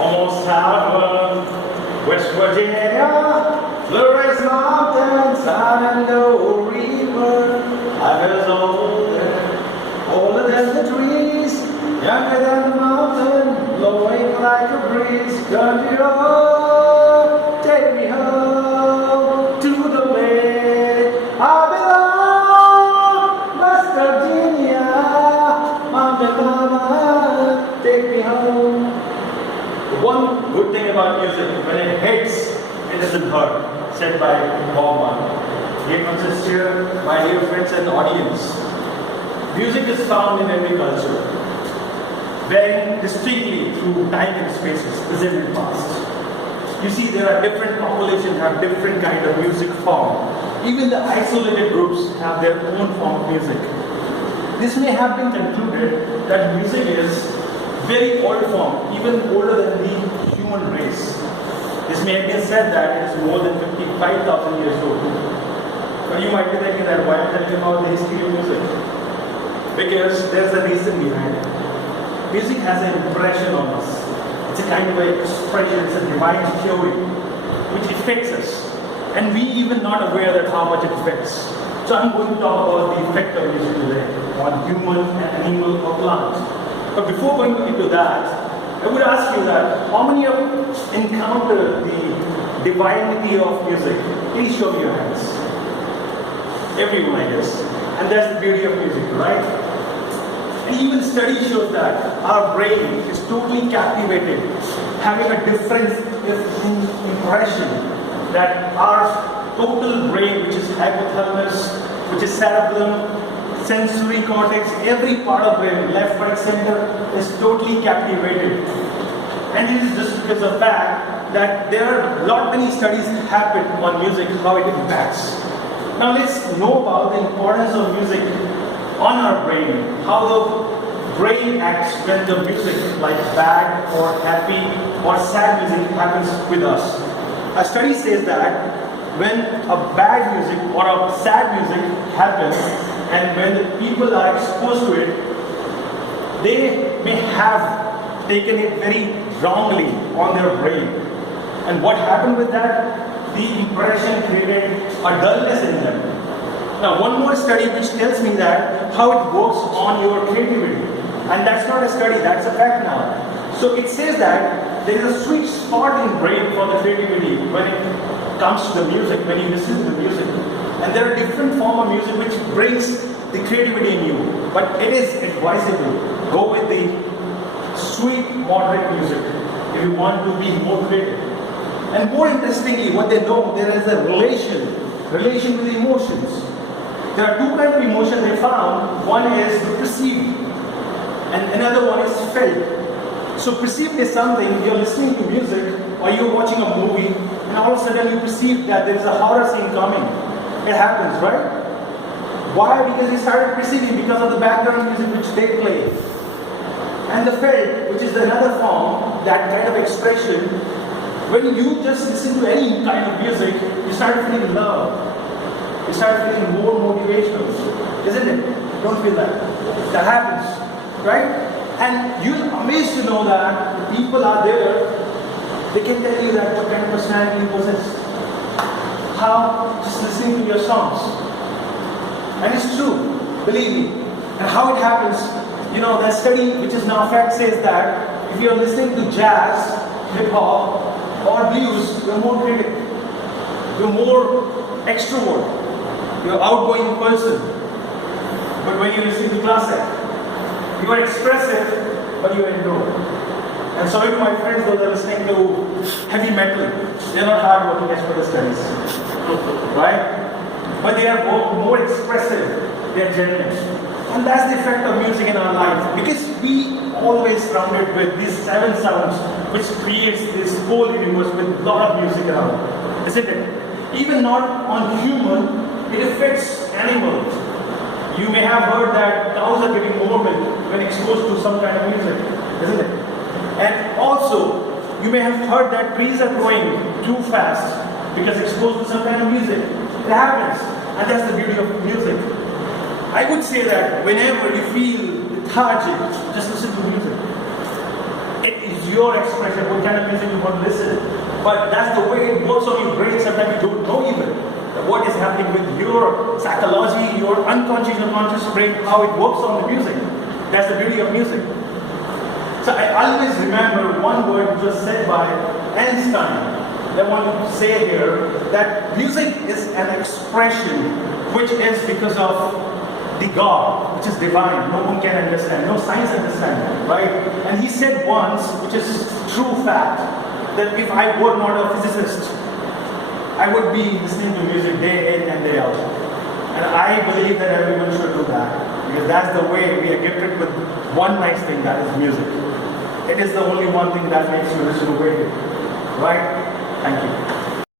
almost heaven, West Virginia, Flores Mountains, Shenandoah River. I was older than the trees, younger than the mountain, blowing like a breeze. Country road, take me home to the place I belong. West Virginia, Mountain Mama, take me home. The one good thing about music, when it hits, it isn't heard, said by Bob Marley. Dear sister, my dear friends and audience, music is found in every culture, varying distinctly through time and spaces, present and past. You see, there are different populations have different kind of music form. Even the isolated groups have their own form of music. This may have been concluded that music is very old form, even older than the human race. This may have been said that it is more than 55,000 years old. But you might be thinking that why am I telling about the history of music? Because there's a reason behind it. Music has an impression on us. It's a kind of expression, it's a divine theory which affects us. And we even not aware that how much it affects. So I'm going to talk about the effect of music today on human, animal or plant. But before going into that, I would ask you that how many of you encounter the divinity of music? Please show me your hands. Everyone, I guess. And that's the beauty of music, right? And even study shows that our brain is totally captivated, having a different impression that our total brain, which is hypothalamus, which is cerebellum, sensory cortex, every part of brain, left, right, center, is totally captivated. And this is just because of the fact that there are many studies happen on music, how it impacts. Now let's know about the importance of music on our brain, how the brain acts when the music like bad or happy or sad music happens with us. A study says that when a bad music or a sad music happens and when the people are exposed to it, they may have taken it very wrongly on their brain. And what happened with that? The impression created a dullness in them. Now one more study which tells me that how it works on your creativity. And that's not a study, that's a fact now. So it says that there is a sweet spot in brain for the creativity when it comes to the music, when you listen to the music. And there are different forms of music which brings the creativity in you. But it is advisable, go with the sweet, moderate music if you want to be more creative. And more interestingly, what they know, there is a relation with emotions. There are two kinds of emotions they found. One is perceived and another one is felt. So perceived is something, you're listening to music or you're watching a movie and all of a sudden you perceive that there is a horror scene coming. It happens, right? Why? Because you started perceiving because of the background music which they play. And the felt, which is another form, that kind of expression, when you just listen to any kind of music, you start feeling love. You start feeling more motivational, isn't it? Don't feel that. That happens, right? And you're amazed to know that the people are there, they can tell you that what kind of personality you possess. How? Just listening to your songs. And it's true, believe me. And how it happens, you know, that study, which is now fact, says that if you're listening to jazz, hip-hop, or blues, you're more creative. You're more extrovert. You're an outgoing person. But when you listen to classic, you are expressive, but you endure. And sorry to my friends those are listening to heavy metal. They're not hardworking as per the studies. Right? But they are more expressive. They are genuine. And that's the effect of music in our life. Because we always surrounded with these 7 sounds which creates this whole universe with a lot of music around. Isn't it? Even not on human, it affects animals. You may have heard that cows are getting more milk when exposed to some kind of music. Isn't it? And also, you may have heard that trees are growing too fast because exposed to some kind of music. It happens. And that's the beauty of music. I would say that whenever you feel lethargic, just listen to music. your expression, what kind of music you want to listen. But that's the way it works on your brain. Sometimes you don't know even what is happening with your psychology, your unconscious and conscious brain, how it works on the music. That's the beauty of music. So I always remember one word which was said by Einstein. I want to say here that music is an expression which is because of the God, which is divine. No one can understand, no science understands, right? And he said once, which is true fact, that if I were not a physicist, I would be listening to music day in and day out. And I believe that everyone should do that, because that's the way we are gifted with one nice thing, that is music. It is the only one thing that makes you listen to it, right? Thank you.